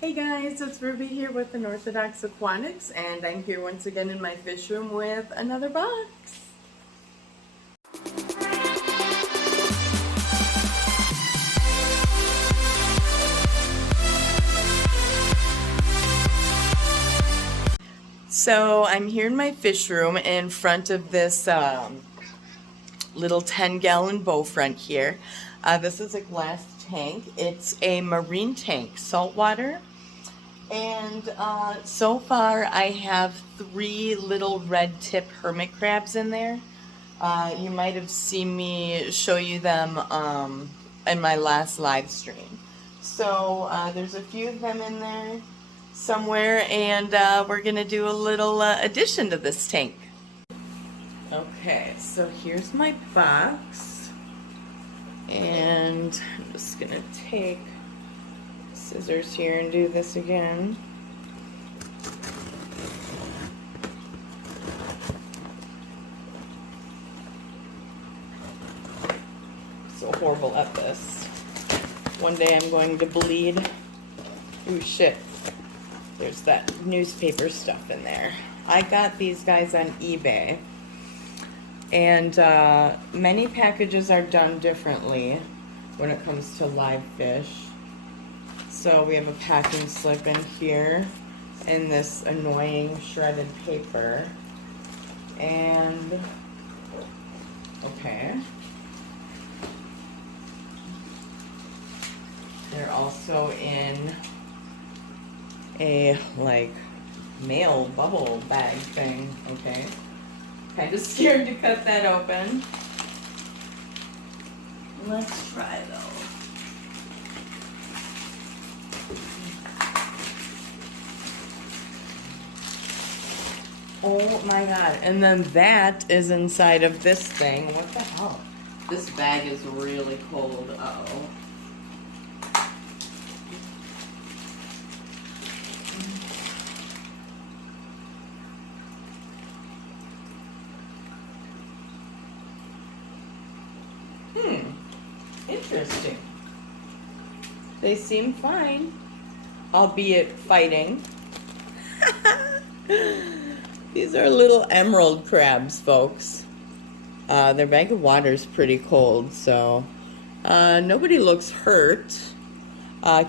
Hey guys, it's Ruby here with Unorthodox Aquatics, and I'm here once again in my fish room with another box. So I'm here in my fish room in front of this little 10-gallon bow front here. This is a glass tank. It's a marine tank, saltwater. And so far I have 3 little red tip hermit crabs in there. You might have seen me show you them in my last live stream. So there's a few of them in there somewhere, and we're going to do a little addition to this tank. Okay, so here's my box. And I'm just going to take scissors here and do this again. So horrible at this. One day I'm going to bleed. Ooh, shit. There's that newspaper stuff in there. I got these guys on eBay. And many packages are done differently when it comes to live fish. So we have a packing slip in here and this annoying shredded paper. And, okay. They're also in a, like, mail bubble bag thing, okay. Kind of scared to cut that open. Let's try though. Oh my god, and then that is inside of this thing. What the hell? This bag is really cold. Uh-oh. Interesting. They seem fine, albeit fighting. These are little emerald crabs, folks. Their bag of water is pretty cold, so nobody looks hurt.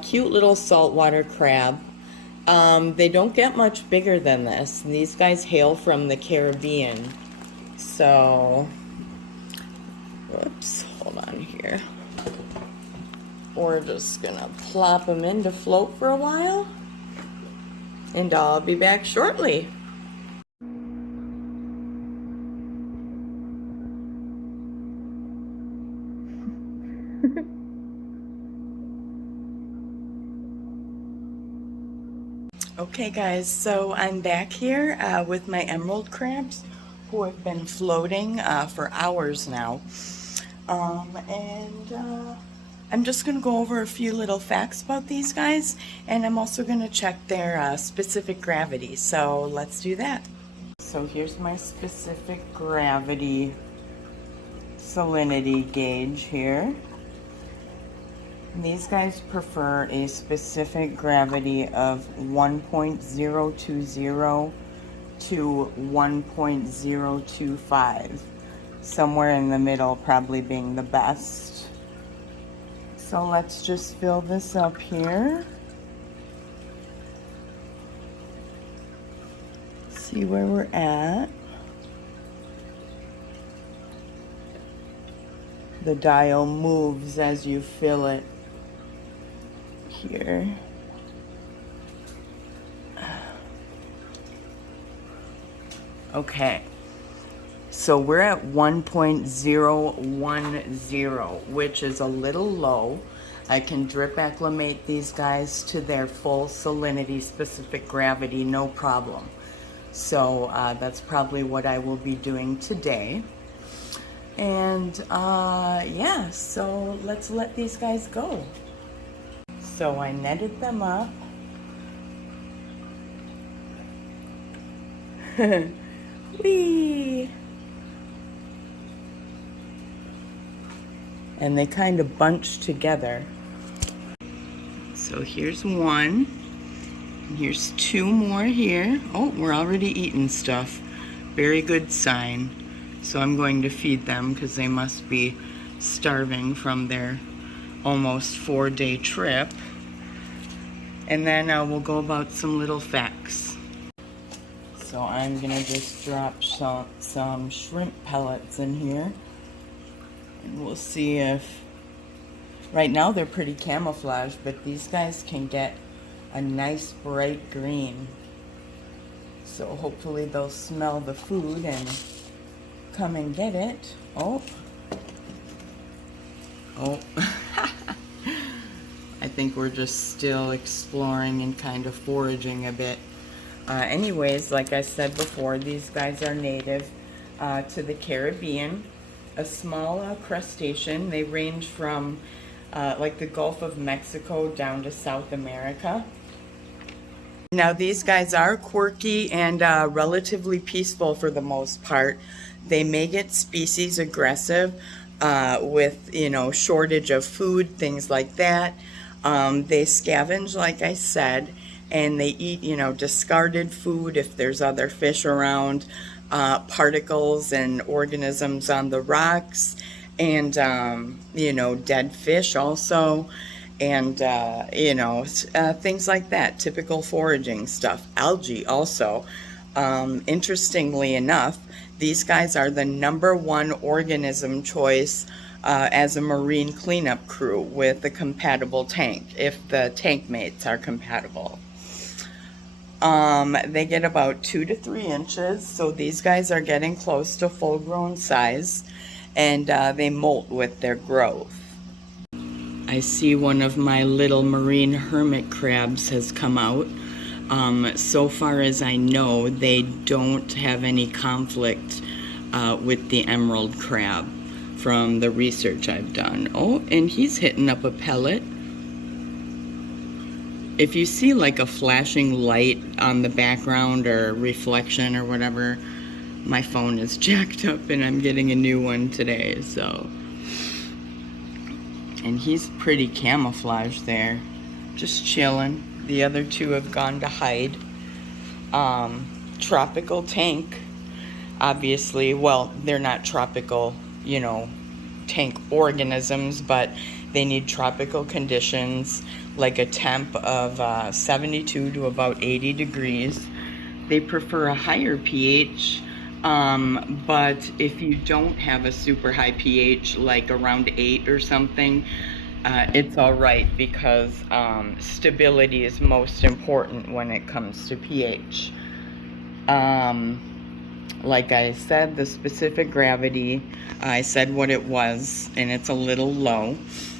Cute little saltwater crab. They don't get much bigger than this. These guys hail from the Caribbean. So, whoops, hold on here. We're just gonna plop them in to float for a while, and I'll be back shortly. Okay guys, so I'm back here with my emerald crabs who have been floating for hours now. I'm just going to go over a few little facts about these guys, and I'm also going to check their specific gravity, so let's do that. So here's my specific gravity salinity gauge here. These guys prefer a specific gravity of 1.020 to 1.025. Somewhere in the middle probably being the best. So let's just fill this up here. See where we're at. The dial moves as you fill it here. Okay. So we're at 1.010, which is a little low. I can drip acclimate these guys to their full salinity specific gravity, no problem. So that's probably what I will be doing today. And yeah, so let's let these guys go. So I netted them up. Whee! And they kind of bunch together. So here's one. Here's 2 more here. Oh, we're already eating stuff. Very good sign. So I'm going to feed them because they must be starving from their almost 4-day trip. And then we'll go about some little facts. So I'm gonna just drop some shrimp pellets in here. And we'll see if, right now they're pretty camouflaged, but these guys can get a nice bright green. So hopefully they'll smell the food and come and get it. Oh. I think we're just still exploring and kind of foraging a bit. Anyways, like I said before, these guys are native to the Caribbean. A small crustacean. They range from like the Gulf of Mexico down to South America. Now these guys are quirky and relatively peaceful for the most part. They may get species aggressive with, you know, shortage of food, things like that. They scavenge, like I said, and they eat, you know, discarded food if there's other fish around, particles and organisms on the rocks, and, you know, dead fish also, and, you know, things like that, typical foraging stuff. Algae also. Interestingly enough, these guys are the #1 organism choice as a marine cleanup crew with a compatible tank, if the tank mates are compatible. They get about 2 to 3 inches, so these guys are getting close to full-grown size, and they molt with their growth. I see one of my little marine hermit crabs has come out. So far as I know, they don't have any conflict with the emerald crab from the research I've done. Oh, and he's hitting up a pellet. If you see like a flashing light on the background or reflection or whatever, my phone is jacked up and I'm getting a new one today, so. And he's pretty camouflaged there, just chilling. The other 2 have gone to hide. Tropical tank, obviously. Well, they're not tropical, you know, tank organisms, but they need tropical conditions, like a temp of 72 to about 80 degrees. They prefer a higher pH, but if you don't have a super high pH, like around 8 or something, it's all right, because stability is most important when it comes to pH. Like I said, the specific gravity, I said what it was, and it's a little low.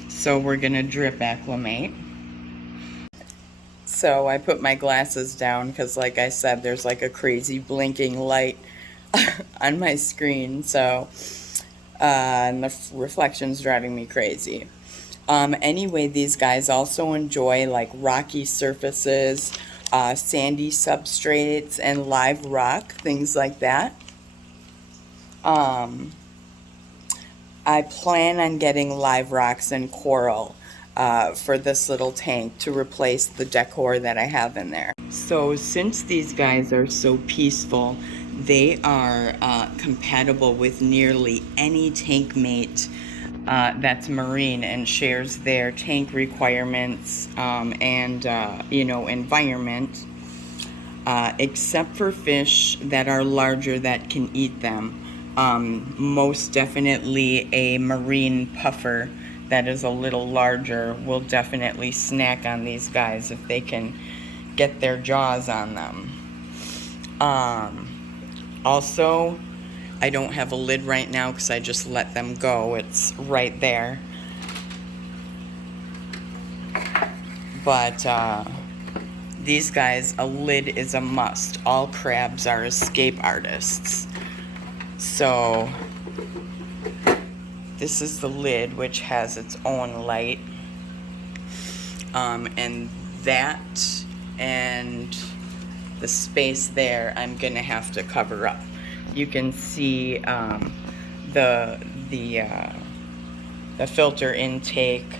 So we're gonna drip acclimate. So I put my glasses down because, like I said, there's like a crazy blinking light on my screen. So, and the reflection's driving me crazy. Anyway, these guys also enjoy like rocky surfaces, sandy substrates, and live rock, things like that. I plan on getting live rocks and coral for this little tank to replace the decor that I have in there. So since these guys are so peaceful, they are compatible with nearly any tank mate that's marine and shares their tank requirements and you know, environment, except for fish that are larger that can eat them. Most definitely a marine puffer that is a little larger will definitely snack on these guys if they can get their jaws on them. Also, I don't have a lid right now because I just let them go. It's right there. But these guys, a lid is a must. All crabs are escape artists. So this is the lid, which has its own light. And that and the space there, I'm gonna have to cover up. You can see the filter intake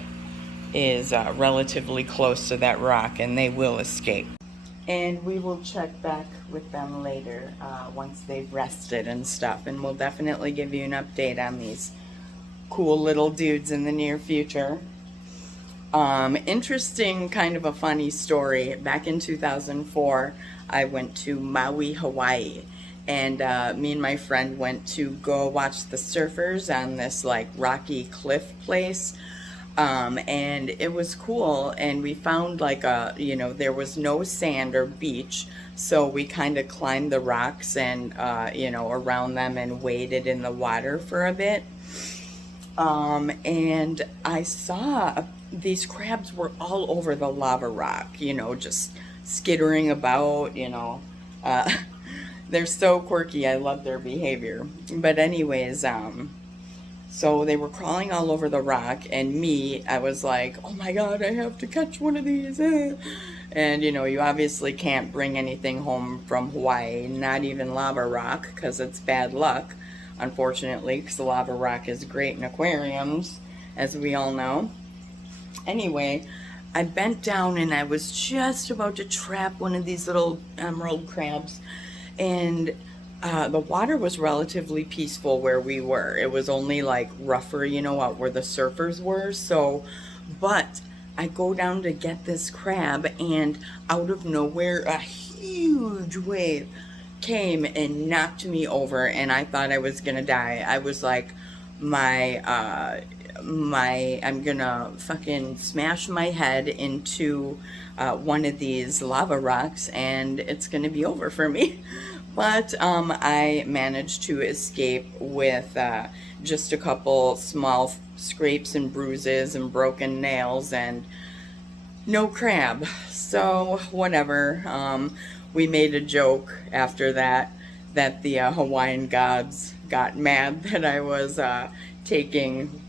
is relatively close to that rock, and they will escape. And we will check back with them later once they've rested and stuff. And we'll definitely give you an update on these cool little dudes in the near future. Interesting, kind of a funny story. Back in 2004, I went to Maui, Hawaii. And me and my friend went to go watch the surfers on this like rocky cliff place. And it was cool, and we found like there was no sand or beach, so we kind of climbed the rocks and around them and waded in the water for a bit. And I saw these crabs were all over the lava rock, just skittering about. uh, they're so quirky. I love their behavior. But anyways, so they were crawling all over the rock, and I was like, oh my God, I have to catch one of these. And you obviously can't bring anything home from Hawaii, not even lava rock, because it's bad luck, unfortunately, because the lava rock is great in aquariums, as we all know. Anyway, I bent down and I was just about to trap one of these little emerald crabs, and the water was relatively peaceful where we were. It was only like rougher, out where the surfers were. So, but I go down to get this crab, and out of nowhere, a huge wave came and knocked me over, and I thought I was gonna die. I was like, I'm gonna fucking smash my head into one of these lava rocks, and it's gonna be over for me. But I managed to escape with just a couple small scrapes and bruises and broken nails and no crab. So whatever. We made a joke after that the Hawaiian gods got mad that I was taking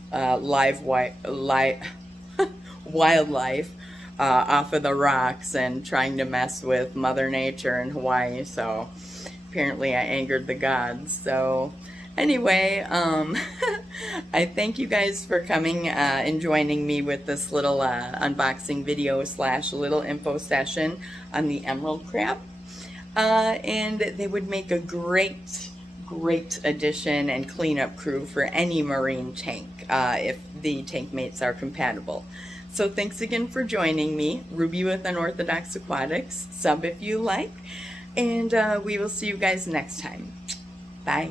wildlife off of the rocks and trying to mess with Mother Nature in Hawaii. So apparently I angered the gods. So anyway, I thank you guys for coming and joining me with this little unboxing video / little info session on the emerald crab. And they would make a great addition and cleanup crew for any marine tank if the tank mates are compatible. So thanks again for joining me. Ruby with Unorthodox Aquatics. Sub if you like. And we will see you guys next time. Bye.